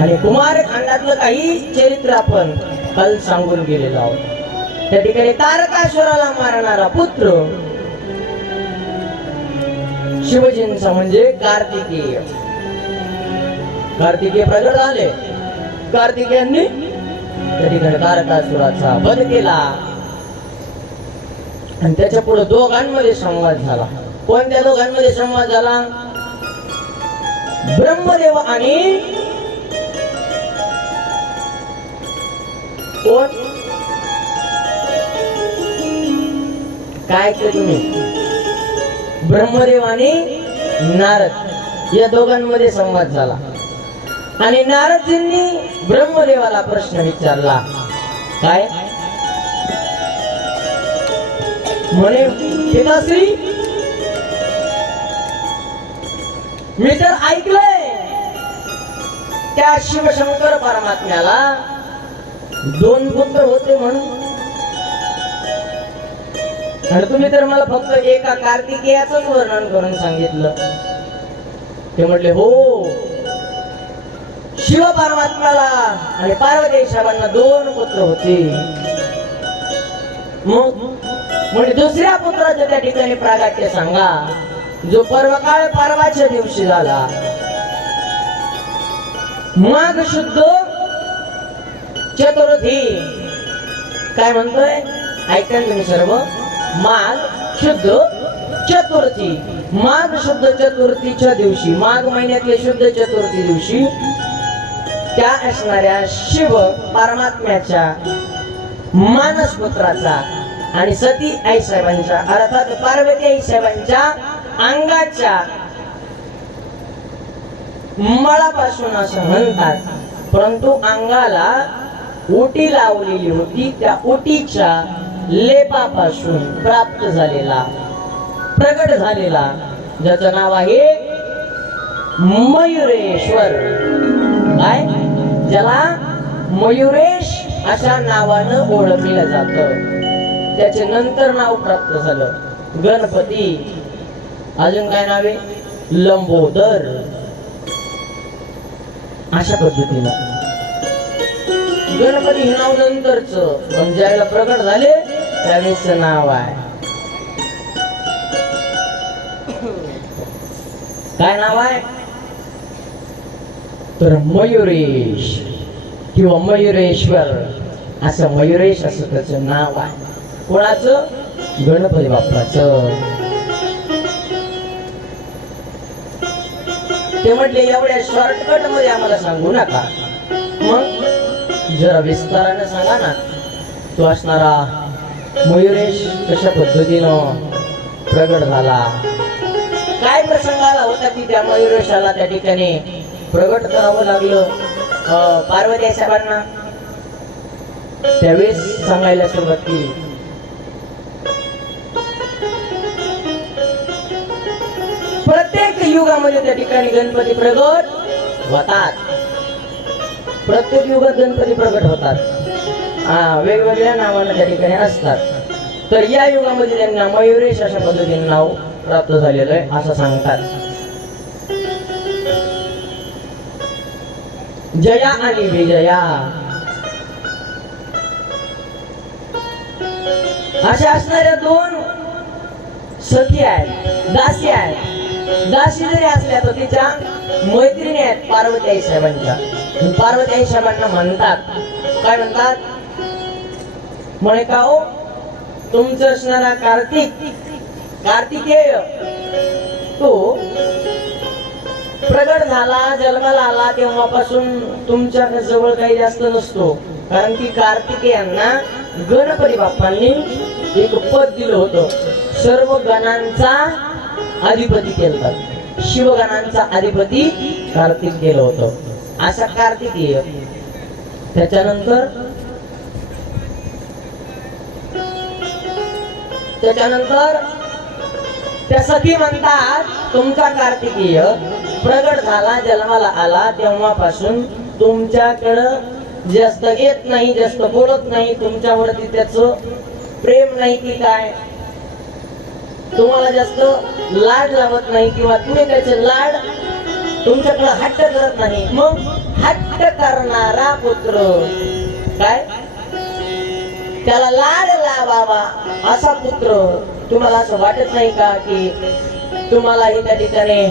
आणि कुमारखंडातलं काही चरित्र आपण काल सांगून गेलेलो आहोत। त्या ठिकाणी तारकासुराला मारणारा पुत्र शिवजींचा म्हणजे कार्तिकेय प्रगट झाले। कार्तिकेयांनी त्या ठिकाणी तारकासुराचा वध केला आणि त्याच्या पुढे दोघांमध्ये संवाद झाला। कोणत्या दोघांमध्ये संवाद झाला? ब्रह्मदेव आणि कोण? काय केलं तुम्ही? ब्रह्मदेव आणि नारद या दोघांमध्ये संवाद झाला आणि नारदजींनी ब्रह्मदेवाला प्रश्न विचारला। काय म्हणे? पिताश्री, मी तर ऐकलंय त्या शिवशंकर परमात्म्याला 2 पुत्र होते म्हणून, आणि तुम्ही तर मला फक्त एका कार्तिकेयाचंच वर्णन करून सांगितलं। ते म्हटले हो, शिव परमात्म्याला आणि पार्वती साहेबांना 2 पुत्र होते। मग म्हणजे दुसऱ्या पुत्राच्या त्या ठिकाणी प्रागट्य सांगा, जो पर्वकाळ पर्वाच्या दिवशी झाला, माघ शुद्ध चतुर्थी। काय म्हणतोय? ऐका तुम्ही सर्व। माघ शुद्ध चतुर्थी, माघ शुद्ध चतुर्थीच्या दिवशी, माघ महिन्यातल्या शुद्ध चतुर्थी दिवशी त्या असणाऱ्या शिव परमात्म्याच्या मानस पुत्राचा आणि सती आई साहेबांच्या अर्थात पार्वती आई साहेबांच्या अंगाच्या मळापासून असं म्हणतात, परंतु अंगाला ओटी लावलेली होती, त्या ओटीच्या लेपापासून प्राप्त झालेला प्रगट झालेला ज्याचं नाव आहे मयुरेश्वर। काय? ज्याला मयुरेश अशा नावानं ओळखलं जातं। त्याचे नंतर नाव प्राप्त झालं गणपती। अजून काय नावे? लंबोदर। अशा पद्धतीनं गणपती हे नाव नंतरच, पण ज्याला प्रगट झाले त्यावेळेस नाव आहे। काय नाव आहे? तर मयुरेश किंवा मयुरेश्वर असं, मयुरेश असं त्याचं नाव आहे। कोणाचं? गणपती बाप्पाचं। ते म्हटले एवढ्या शॉर्टकट मध्ये आम्हाला सांगू नका, मग जरा विस्ताराने सांगा ना। तो असणारा मयुरेश कशा पद्धतीनं प्रगट झाला, काय प्रसंग आला होता की त्या मयुरेशाला त्या ठिकाणी प्रगट करावं लागलं पार्वती साहेबांना? त्यावेळेस सांगायला सुरुवात केली। प्रत्येक युगामध्ये त्या ठिकाणी गणपती प्रगट होतात। प्रत्येक युगात गणपती प्रगट होतात, वेगवेगळ्या नावाने त्या ठिकाणी असतात। तर या युगामध्ये त्यांना मयुरेश अशा पद्धतीने नाव प्राप्त झालेलं आहे असं सांगतात। जया आणि विजया अशा असणाऱ्या 2 सखी आहेत, दासी आहेत। दासी जरी असल्या तर तिच्या मैत्रिणी आहेत पार्वती आई साहेबांच्या। पार्वती आई साहेबांना म्हणतात, काय म्हणतात? म्हणे का हो, तुमचं असणारा कार्तिकेय तो प्रगट झाला, जन्माला आला तेव्हापासून तुमच्या जवळ काही जास्त नसतो, कारण की कार्तिकेयांना गणपती बाप्पांनी एक पद दिलं होतं, सर्व गणांचा अधिपती केलं, शिवगणांचा अधिपती कार्तिक केलं होतं असा कार्तिकेय। त्याच्यानंतर त्याच्यानंतर त्या सखी म्हणतात तुमचा कार्तिकीय प्रगट झाला जन्माला आला तेव्हापासून तुमच्याकडं जास्त येत नाही, जास्त बोलत नाही, तुमच्यावरती त्याचं प्रेम नाही की काय, तुम्हाला जास्त लाड लावत नाही किंवा तुम्ही त्याचे लाड तुमच्याकडे हट्ट करत नाही. मग हट्ट करणारा पुत्र काय त्याला लाड लावावा असा पुत्र तुम्हाला असं वाटत नाही का की तुम्हालाही त्या ठिकाणी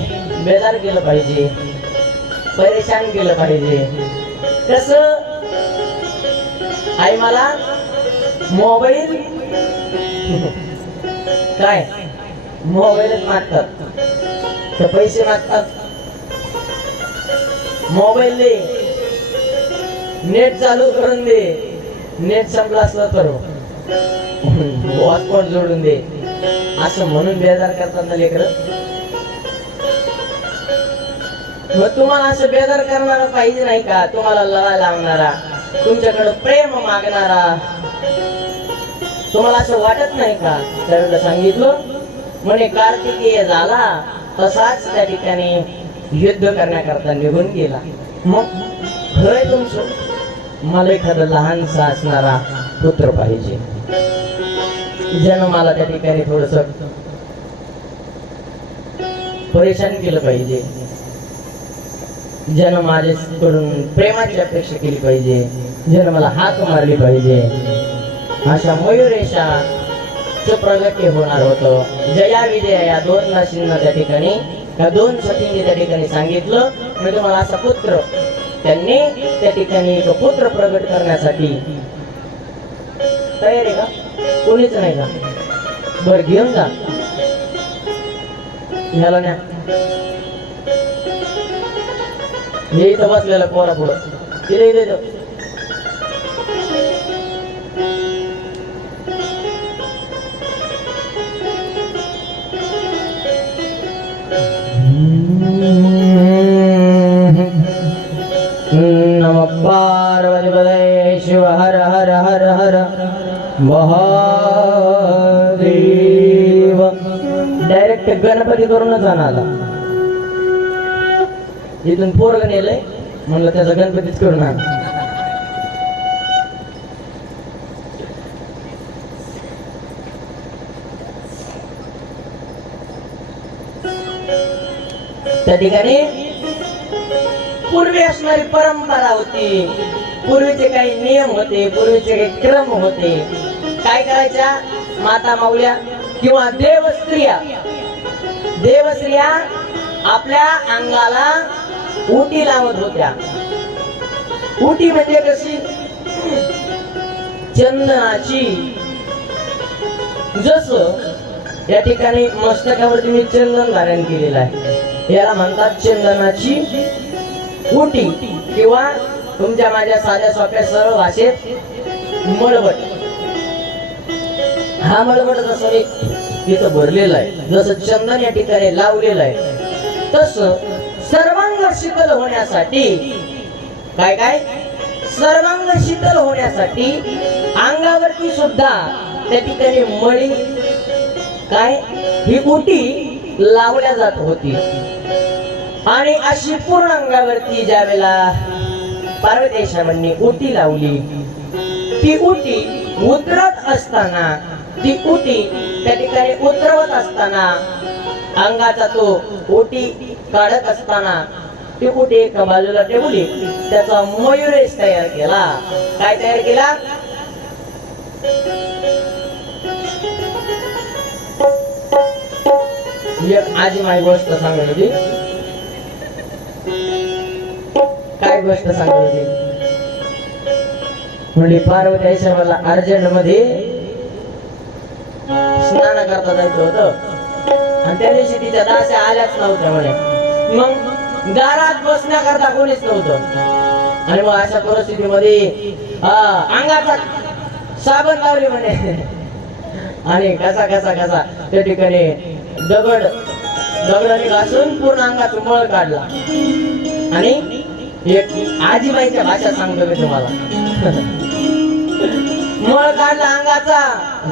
बेजार केलं पाहिजे, परेशान केलं पाहिजे? कसं आई मला मोबाईल काय मोबाईलच मागतात तर पैसे मागतात, मोबाईल दे, नेट चालू करून दे, नेट संपला असलं तर हॉटस्पॉट जोडून दे, असं म्हणून बेजार करतात ना लेकरं. मग तुम्हाला असं बेजार करणारा पाहिजे नाही का? तुम्हाला लळा लावणारा, तुमच्याकडे प्रेम मागणारा तुम्हाला असं वाटत नाही का? त्यावेळेला सांगितलं म्हणे कार्तिकीय झाला तसाच त्या ठिकाणी युद्ध करण्याकरता निघून गेला. मग खरंय तुमचं, मला एखादा लहानसा असणारा पुत्र पाहिजे, जन्माला त्या ठिकाणी थोडस परेशान केलं पाहिजे, जन्म माझ्याकडून प्रेमाची अपेक्षा केली पाहिजे, जन्माला हाक मारली पाहिजे. अशा मयुरेशा प्रगटे होणार होतं. जया विजया या दोन नाशींना त्या ठिकाणी या दोन सखींनी त्या ठिकाणी सांगितलं मी तुम्हाला असा पुत्र, त्यांनी त्या ठिकाणी एक पुत्र प्रगट करण्यासाठी तयार आहे का? कोणीच नाही का? बर घेऊन जा ह्याला न्या, हे इथं बसलेलं पोरा पुढं इथे इथे नमः पार्वती पदये शिव हर हर हर हर महादेव. डायरेक्ट गणपती करूनच आणाला, इथून पोरग नेलंय म्हणलं त्याचा गणपतीच करून आण. त्या ठिकाणी पूर्वी असणारी परंपरा होती, पूर्वीचे काही नियम होते, पूर्वीचे काही क्रम होते. काय करायच्या माता माऊल्या किंवा देवस्त्रिया आपल्या अंगाला उटी लावत होत्या. उटी म्हणजे कशी? चंदनाची. जसं या ठिकाणी मस्तकावरती मी चंदन धारण केलेलं आहे, याला म्हणतात चंदनाची उटी किंवा तुमच्या माझ्या साध्या सोप्या सरळ भाषेत मळवट. हा मळवट जसं एक तिथं भरलेला आहे, जसं चंदन या ठिकाणी लावलेलं आहे, तसं सर्वांग शीतल होण्यासाठी काय काय सर्वांग शीतल होण्यासाठी अंगावरती सुद्धा त्या ठिकाणी मळी काय ही उटी लावल्या जात होती. आणि अशी पूर्ण अंगावरती ज्यावेळेला पार्वतीशांनी उटी लावली, ती उटी उतरत असताना, ती उटी त्या ठिकाणी उतरवत असताना, अंगाचा तो उटी काढत असताना ती उटी एका बाजूला ठेवली, त्याचा मयुरेश तयार केला. काय तयार केला? एक आजी माझी गोष्ट सांगत होती. काय गोष्ट सांगत होती? म्हणजे पार्वती आईशाला अर्जंट मध्ये स्नान करता जायचं होतं आणि त्या दिवशी तिच्या दास्या आल्याच नव्हत्या म्हणे. मग दारात बसण्याकरता कोणीच नव्हतं आणि मग अशा परिस्थितीमध्ये अंगाचा साबण लावली म्हणे आणि कसा कसा कसा त्या ठिकाणी दगडाने घासून पूर्ण अंगाचा मळ काढला. आणि एक आजीबाईच्या भाषा सांगतो मी तुम्हाला. मळ काढला अंगाचा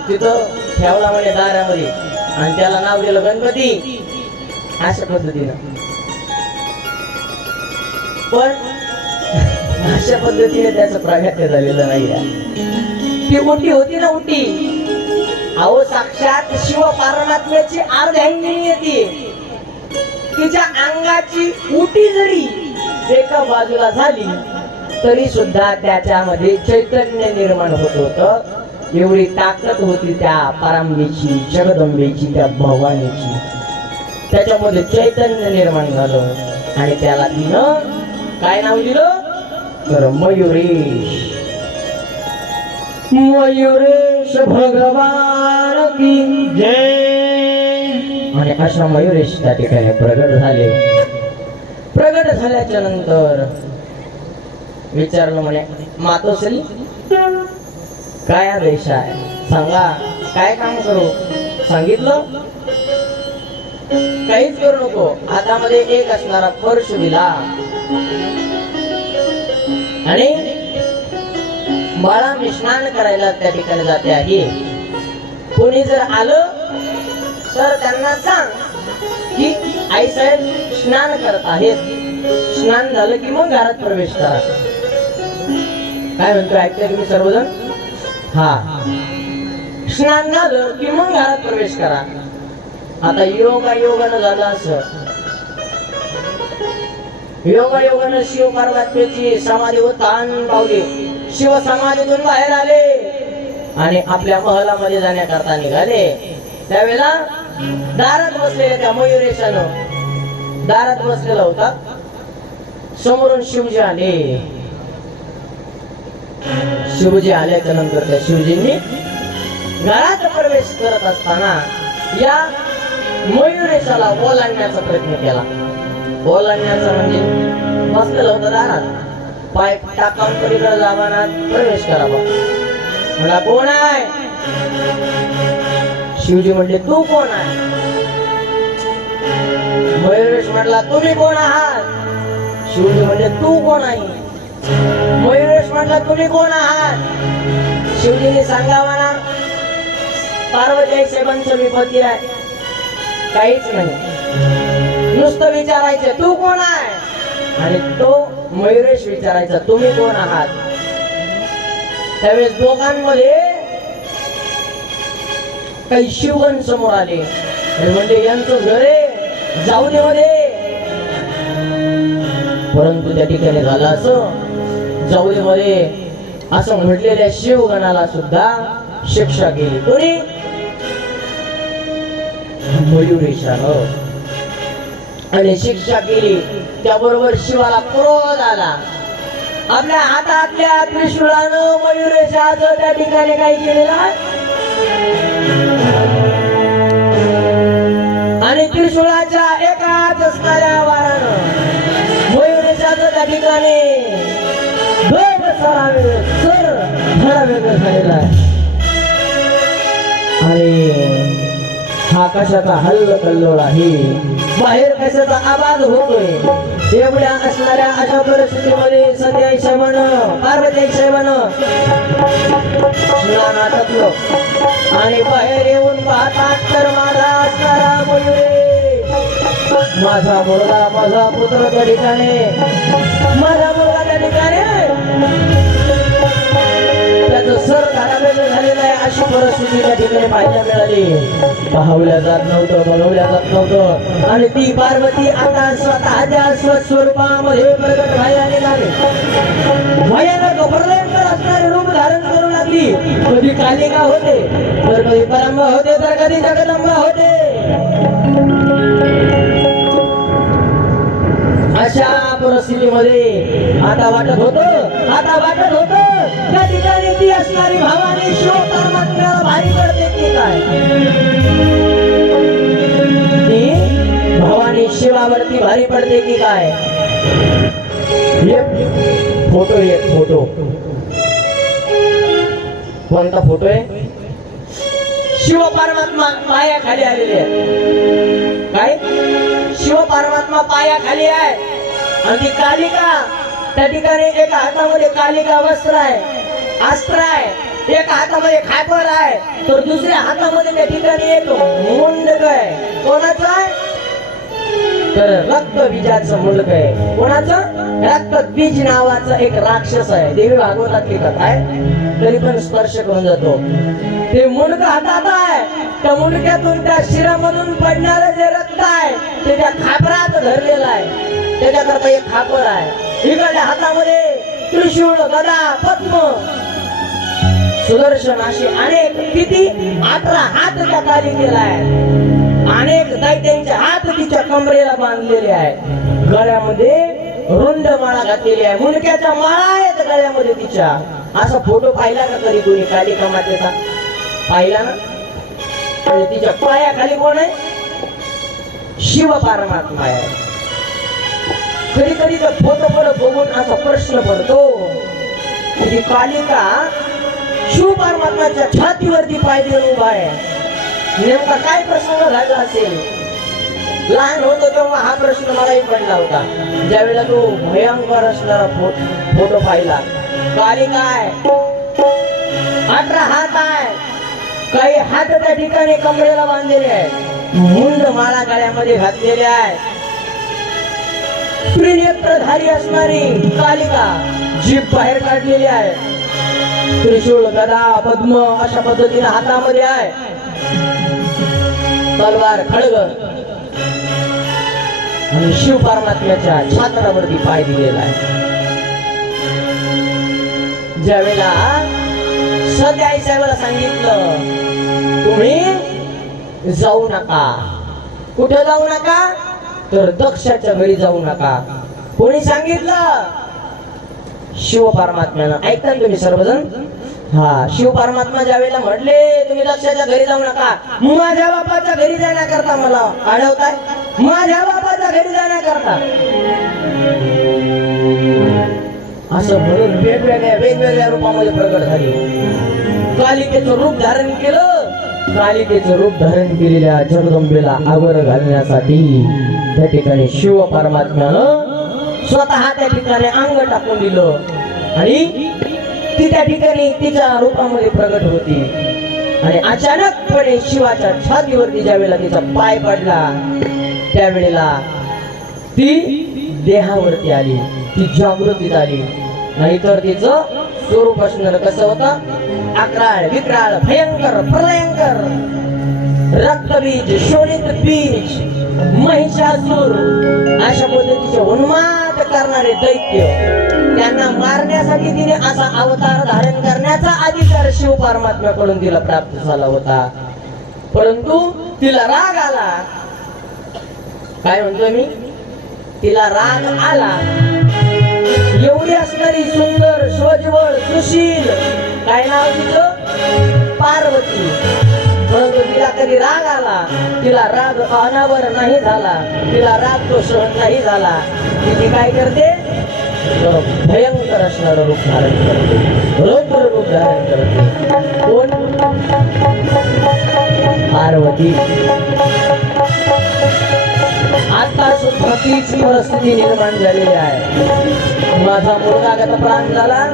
तिथं ठेवला म्हणे दारामध्ये आणि त्याला नाव दिलं गणपती. अशा पद्धतीनं पण अशा पद्धतीने त्याचं प्रागट्य झालेलं नाही. ती उटी होती ना उटी, अहो साक्षात शिव परमात्म्याची अर्धांगिनी येते. तिच्या अंगाची उटी जरी एका बाजूला झाली तरी सुद्धा त्याच्यामध्ये चैतन्य निर्माण होत होत. एवढी ताकद होती त्या परांबेची, जगदंबेची, त्या भवानीची. त्याच्यामध्ये चैतन्य निर्माण झालं आणि त्याला तिनं काय नाव दिलं तर मयुरेश. मयुरेश भगवान की जय. आणि अशा मयुरेश त्या ठिकाणी प्रगट झाले. प्रगट झाल्याच्या नंतर विचारलं म्हणे मातोश्री काय आदेश आहे सांगा, काय काम करू. सांगितलं काहीच करू नको. हातामध्ये एक असणारा पर्श दिला आणि बाळा मी स्नान करायला त्या ठिकाणी जाते आहे. कोणी जर आलं तर त्यांना सांग की आई साहेब स्नान करत आहेत. स्नान झालं की मग घरात प्रवेश करा. काय म्हणतो ऐकताय तुम्ही सर्वजण? हा, स्नान झालं की मग घरात प्रवेश करा. आता योगानं झालं असं. योगानं शिव पार्वतीची समाधी उत्थान पावली. शिव समाधीतून बाहेर आले आणि आपल्या महलामध्ये जाण्याकरता निघाले. त्यावेळेला दारात बसलेल्या त्या मयुरेशानं दारात बसलेला होता. समोरून शिवजी आले. शिवजी आल्याच्या नंतर त्या शिवजींनी घरात प्रवेश करत असताना या मयुरेशाला ओलांडण्याचा प्रयत्न केला. ओलांडण्याचा म्हणजे बसलेला होता दारात, पाय टाकावून पलीकडे जावाना प्रवेश करावा. म्हणला कोण आहे. शिवजी म्हणले तू कोण आहे. मयुरेश म्हणला तुम्ही कोण आहात. शिवजी म्हणले तू कोण आहे. मयुरेश म्हणला तुम्ही कोण आहात. शिवजीने सांगावा ना पार्वती साहेबांचं मी पती आहे. काहीच नाही, नुसतं विचारायचं तू कोण आहे. आणि तो मयुरेश विचारायचा तुम्ही कोण आहात. त्यावेळेस दोघांमध्ये काही शिवगण समोर आले. म्हणजे यांचं घर आहे जाऊदीमध्ये. परंतु त्या ठिकाणी झालं असं, जाऊदीमध्ये असं म्हटलेल्या शिवगणाला सुद्धा शिक्षा केली. कोणी मयुरेशानं. आणि शिक्षा केली त्याबरोबर शिवाला क्रोध आला. आपल्या हातातल्या त्रिशूळानं मयुरेशाचं त्या ठिकाणी काय केलेलं आहे. आणि त्रिशूळाच्या एकाच असणाऱ्या वारानं मयुरेशाचं त्या ठिकाणी झालेला आहे. आणि हा कशाचा हल्ल कल्लोळ आहे. बाहेर कशाचा आवाज होतोय. एवढ्या असणाऱ्या अशा परिस्थितीमध्ये सध्या साहेबानं पार्वती साहेबानं स्नान आटपलं आणि बाहेर येऊन पाहतात तर माझा असणारा मयुरेश, माझा मुलगा, माझा पुत्र त्या ठिकाणी, माझा मुलगा त्या ठिकाणी त्याचं सर घालावेलं झालेलं आहे. अशी परिस्थिती त्या ठिकाणी पाहायला मिळाली. पाहवल्या जात नव्हतं, बघवल्या जात नव्हतं. आणि ती पार्वती आता स्वतःच्या स्वस्वरूपामध्ये प्रगट व्हायला निघाली. भयानक प्रलयंकर असणारे रूप धारण करू लागली. कधी कालिका होते तर कधी परंबा होते तर कधी जगदंबा होते. अशा परिस्थितीमध्ये आता वाटत होत त्या ठिकाणी ती असणारी भवानी शिव परमात्म्याला भारी पडते की काय. ती भवानी शिवावरती भारी पडते की काय. एक फोटो कोणता फोटो आहे. शिव परमात्मा पाया खाली आलेले आहे. काय शिव परमात्मा पाया खाली आहे आणि ती कालिका त्या ठिकाणी एका हातामध्ये कालिका वस्त्र आहे, अस्त्र आहे एका हातामध्ये खापर आहे तर दुसऱ्या हातामध्ये त्या ठिकाणी एक मुंडक आहे. कोणाचं आहे? तर रक्तबीजाचं मुंडक आहे. कोणाचं? रक्तबीज नावाचा एक राक्षस आहे. देवी भागवतातली कथा आहे, तरी पण स्पर्श करून जातो. ते मुंडक हातात आहे, त्या मुंडक्यातून त्या शिरामधून पडणारं जे रक्त आहे ते त्या खापरात धरलेलं आहे. त्याच्याकरता एक खापर आहे. इकडल्या हातामध्ये त्रिशूळ, गदा, पद्म, सुदर्शन अशी अनेक किती 18 हात त्या कालिकेला आहे. अनेक दैत्यांचे हात तिच्या कमरेला बांधलेले आहे. गळ्यामध्ये रुंड माळा घातलेली आहे. मुंडक्याच्या माळा आहेत गळ्यामध्ये तिच्या. असा फोटो पाहिला का कधी कोणी कालिका मातेचा? पाहिला ना? म्हणजे तिच्या पायाखाली कोण आहे? शिव परमात्मा आहे. कधी कधी फोटो बघून असा प्रश्न पडतो की ती कालिका शिव परमात्म्याच्या छातीवरती पाय देऊन उभा आहे. नेमका काय प्रश्न झाला असेल? लहान होतो तेव्हा हा प्रश्न मलाही पडला होता. ज्यावेळेला तो भयंकर असणारा फोटो पाहिला. कालिका आहे, 18 हात आहे, काही हात त्या ठिकाणी कमरेला बांधलेले आहे, मुंड माळा गळ्यामध्ये घातलेले आहे. त्रिनेत्रधारी असणारी कालिका, जीभ बाहेर काढलेली आहे. त्रिशूळ, गदा, पद्म अशा पद्धतीने हातामध्ये आहे. तलवार, खड्ग आणि शिव परमात्म्याच्या छात्रावरती पाय दिलेला आहे. ज्यावेळेला सध्या आई साहेबाला सांगितलं तुम्ही जाऊ नका. कुठे जाऊ नका? तर दक्षाच्या घरी जाऊ नका. कोणी सांगितलं? शिव परमात्म्यानं. ऐकता तुम्ही सर्वजण? हा, शिव परमात्मा ज्यावेळेला म्हटले तुम्ही दक्षाच्या घरी जाऊ नका, माझ्या बापाच्या घरी जाण्याकरता मला अडवताय, माझ्या बापाच्या घरी जाण्याकरता, असं म्हणून वेगवेगळ्या रूपामध्ये प्रगट झाली. कालिकेचं रूप धारण केलं. कालिकेचं रूप धारण केलेल्या जगदंबेला आवर घालण्यासाठी त्या ठिकाणी शिव परमात्म्यानं स्वतः त्या ठिकाणी अंग टाकून दिलं आणि ती त्या ठिकाणी तिच्या रूपामध्ये प्रगट होती. आणि अचानकपणे शिवाच्या छातीवरती ज्यावेळेला तिचा पाय पडला त्यावेळेला ती देहावरती आली, ती जागृतीत आली. नाहीतर तिचं स्वरूप असणार कसं होतं? अक्राळ, विक्राळ, भयंकर, प्रलयंकर, रक्तबीज, शोणित बीज, महिषासूर अशा पद्धतीचे उन्माद करणारे दैत्य, त्यांना मारण्यासाठी तिने असा अवतार धारण करण्याचा अधिकार शिव परमात्म्याकडून तिला प्राप्त झाला होता. परंतु तिला राग आला. काय म्हणतो मी? तिला राग आला. एवढी असणारी सुंदर, स्वज्वळ, सुशील, काय नाव तिचं? पार्वती. परंतु तिला कधी राग आला, तिला राग अनावर नाही झाला, तिला राग तो सहन नाही झाला. ती काय करते? भयंकर असणारं रूप धारण करते, रौद्र रूप धारण करते. कोण? पार्वती. आता सुद्धा तीच परिस्थिती निर्माण झालेली आहे. माझा मुलगा गतप्राण झाला,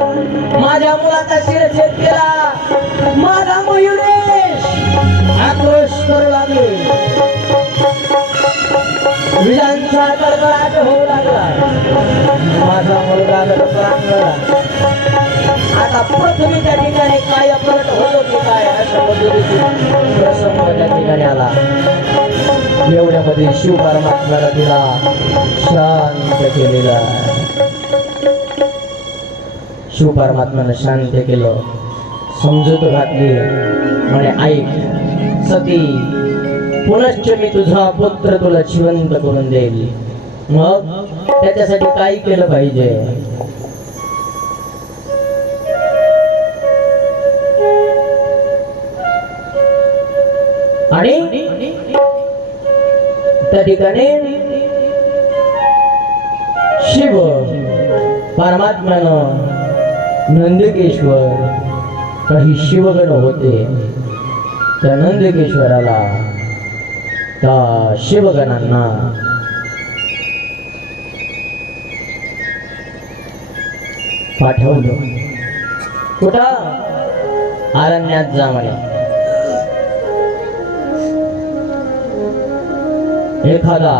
माझ्या मुलाचा शिरछेद केला, माझा मयुरेश आक्रोश करू लागले, विजांचा कडकडाट होऊ लागला. माझा मुलगा गतप्राण झाला. आता पृथ्वी त्या ठिकाणी काय पलट होतो की काय अशा पद्धतीने प्रसंग त्या ठिकाणी आला. एवढ्यामध्ये शिव परमात्म्याला तिला शांत केलेला. शिव परमात्म्यानं शांत केलं, समजूत घातली. म्हणे ऐक सती, पुनश्च मी तुझा पुत्र तुला जिवंत करून देईल. मग त्याच्यासाठी काय केलं पाहिजे? आणि त्या ठिकाणी शिव परमात्म्यानं नंदकेश्वर, काही शिवगण होते, त्या नंदकेश्वराला, त्या शिवगणांना पाठवलं. कुठं? अरण्यात जा म्हणे. एखादा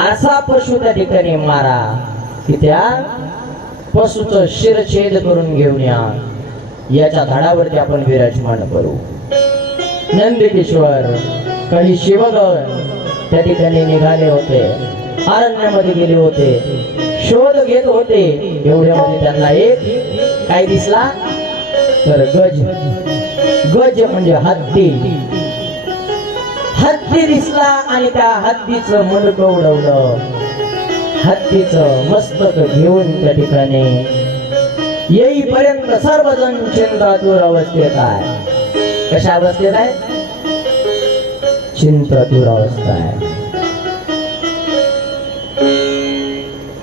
असा पशु त्या ठिकाणी मारा की त्या पशुचं शिरछेद करून घेऊन याच्या धाडावरती आपण विराजमान करू. नंदकिशोर काही शिवगण त्या ठिकाणी निघाले होते, अरण्यामध्ये गेले होते, शोध घेत होते. एवढ्यामध्ये त्यांना एक काय दिसला तर गज. गज म्हणजे हत्ती. हत्ती दिसला आणि त्या हत्तीचं मुंडकं उडवलं. हत्तीचं मस्तक घेऊन त्या ठिकाणी येईपर्यंत सर्वजण चिंतातूर अवस्थेत आहे. कशा अवस्थेत आहे? चिंतातूर अवस्था आहे.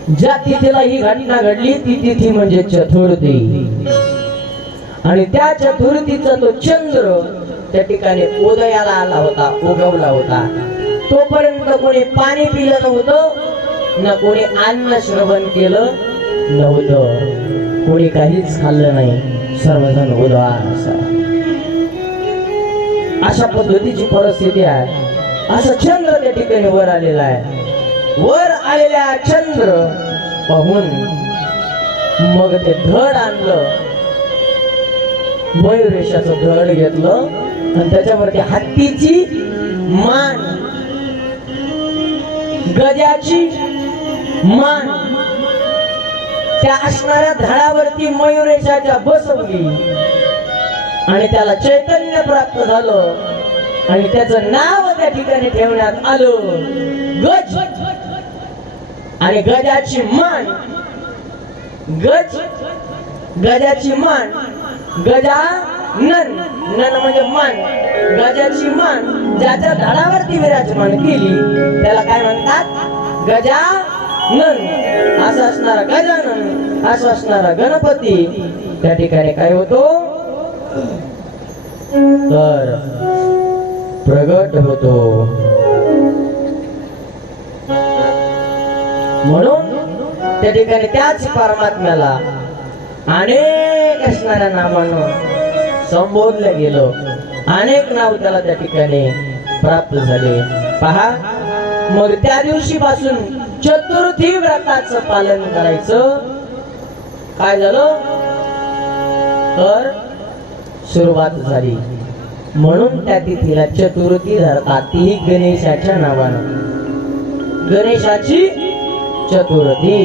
ज्या तिथीला ही घटना घडली ती तिथी म्हणजे चतुर्थी. आणि त्या चतुर्थीचा तो चंद्र त्या ठिकाणी उदयाला आला होता, उगवला होता. तोपर्यंत कोणी पाणी पिलं नव्हतं, ना कोणी अन्न श्रवण केलं नव्हतं, कोणी काहीच खाल्लं नाही. सर्वजण उदास. अशा पद्धतीची परिस्थिती आहे. असा चंद्र त्या ठिकाणी वर आलेला आहे. वर आलेल्या चंद्र पाहून मग ते धड आणलं, मयुरेशाचं धड घेतलं आणि त्याच्यावरती हत्तीची मान, गजाची मान त्या असणाऱ्या धडावरती मयुरेशाच्या बसवली आणि त्याला चैतन्य प्राप्त झालं आणि त्याचं नाव त्या ठिकाणी ठेवण्यात आलं गज. आणि गजाची मान, गज, गजाची मान, गजानन, नन म्हणजे मान, गजाची मान ज्याच्या धडावरती विराजमान केली त्याला काय म्हणतात? गजानन. असं असणारा गजानन, असं असणारा गणपती त्या ठिकाणी काय होतो तर प्रगट होतो. म्हणून त्या ठिकाणी त्याच परमात्म्याला अनेक असणाऱ्या नामानं संबोधलं गेलं. अनेक नाव त्याला त्या ठिकाणी प्राप्त झाले. पहा, मग त्या दिवशी पासून चतुर्थी व्रताचं पालन करायचं. काय झालं तर सुरुवात झाली. म्हणून त्या तिथीला चतुर्थी धरतात. तीही गणेशाच्या नावानं, गणेशाची चतुर्थी.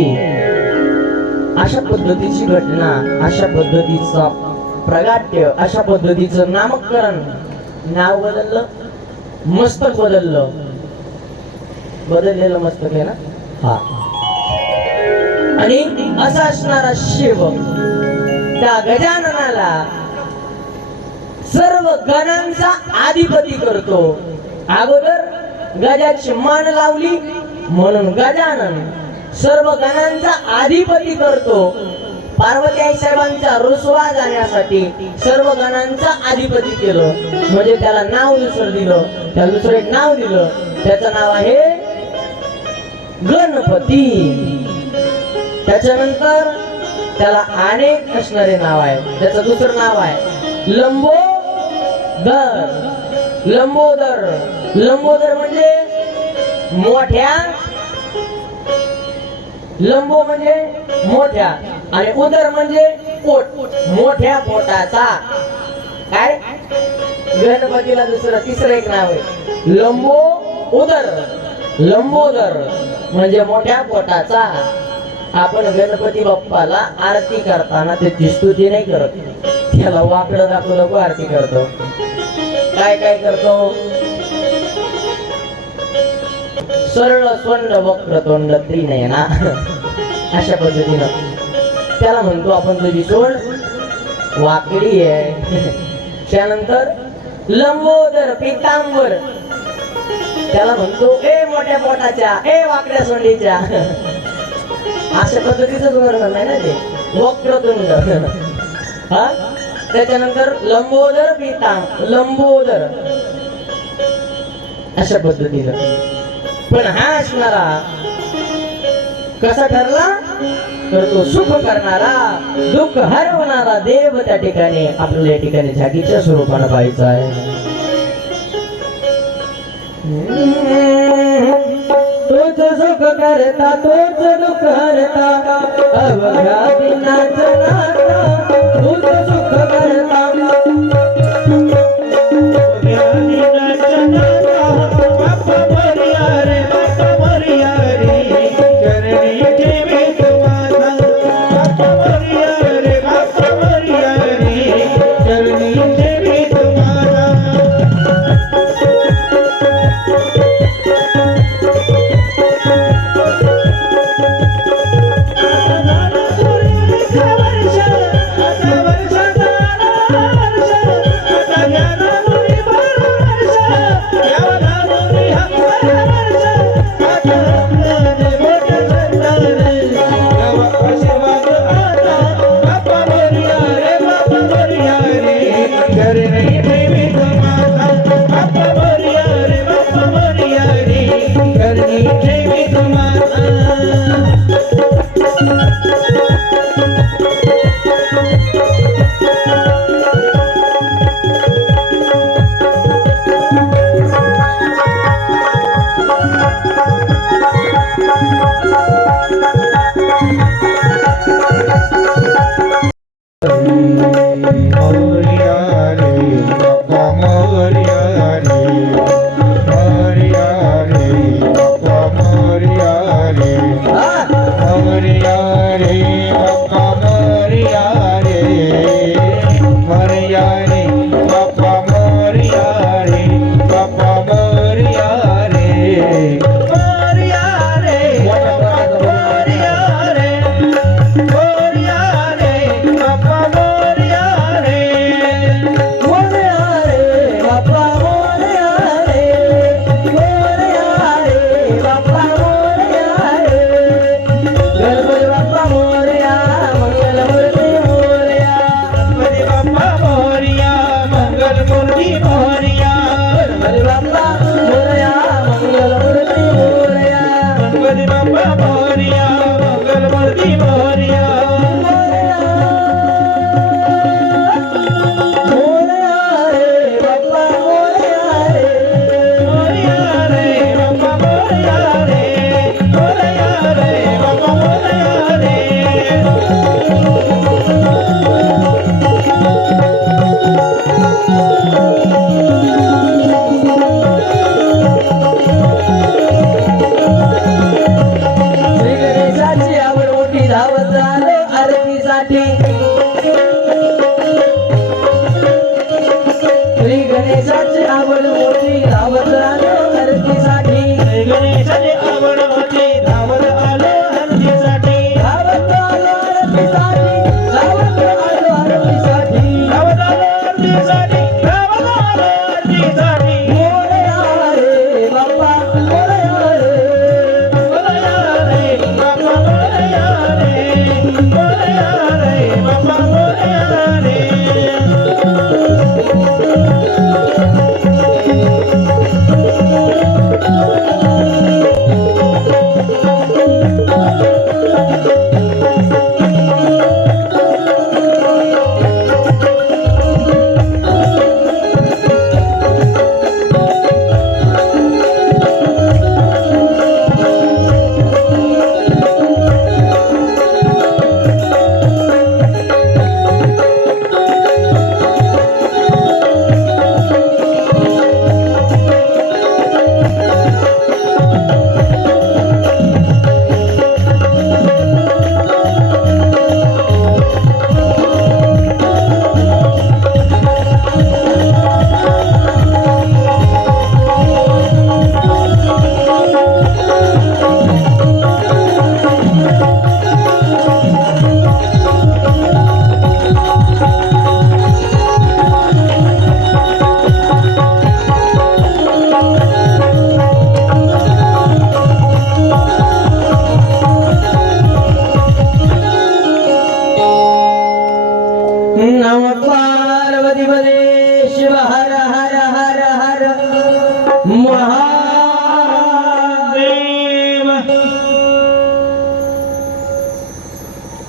अशा पद्धतीची घटना, अशा पद्धतीचा प्रगाट्य, अशा पद्धतीचं नामकरण. नाव बदललं, मस्तक बदललं. बदललेलं मस्तक आहे ना, हा. आणि असा असणारा शिव त्या गजाननाला सर्व गणांचा अधिपती करतो. अगोदर गजाची मान लावली म्हणून गजानन सर्व गणांचा अधिपती करतो. पार्वती आई साहेबांचा रुसवा जाण्यासाठी सर्व गणांचा अधिपती केलं, म्हणजे त्याला नाव दुसरं दिलं, त्याला दुसरं एक नाव दिलं. त्याचं नाव आहे गणपती. त्याच्यानंतर त्याला अनेक असणारे नाव आहे. त्याचं दुसरं नाव आहे लंबोदर. लंबोदर, लंबोदर म्हणजे मोठ्या, लंबो म्हणजे मोठ्या आणि उदर म्हणजे पोट, मोठ्या पोटाचा. काय गणपतीला दुसरं तिसरं एक नाव आहे लंबो उदर. लंबोदर म्हणजे मोठ्या पोटाचा. आपण गणपती बाप्पाला आरती करताना त्याची स्तुती नाही करत, त्याला वाकडं दाखवलं आरती करतो. काय काय करतो? सरळ स्वंड वक्र तोंड त्रिनयना, अशा पद्धतीनं त्याला म्हणतो आपण तुझी सोंड वाकडी आहे. त्यानंतर लंबोदर पितांबर, त्याला म्हणतो ए मोठ्या पोटाच्या, ए वाकड्या सोंडीच्या. अशा पद्धतीच वर्णन आहे ना ते, वक्रतुंड. हा, त्याच्यानंतर लंबोदर पितांब, लंबोदर अशा पद्धतीनं. पण हा असणारा कसा ठरला तर तो सुख करणारा दुःख हरवणारा देव त्या ठिकाणी आपल्याला या ठिकाणी जागीच्या स्वरूपानं पाहायचा आहे. तोच सुख करता तोच दुःख हरता अवघ्या दिनाचा नाथा तोच सुख करता अवघ्या दिनाचा नाथा बाप्पा मोरया रे बाप्पा मोरया रे चरणी ठेवे तुम्हाला बाप्पा मोरया रे बाप्पा मोरया रे चरणी ठेवे तुम्हाला.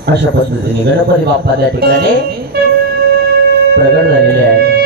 अशा पद्धतीने गणपती बाप्पा त्या ठिकाणी प्रगट झालेले आहे.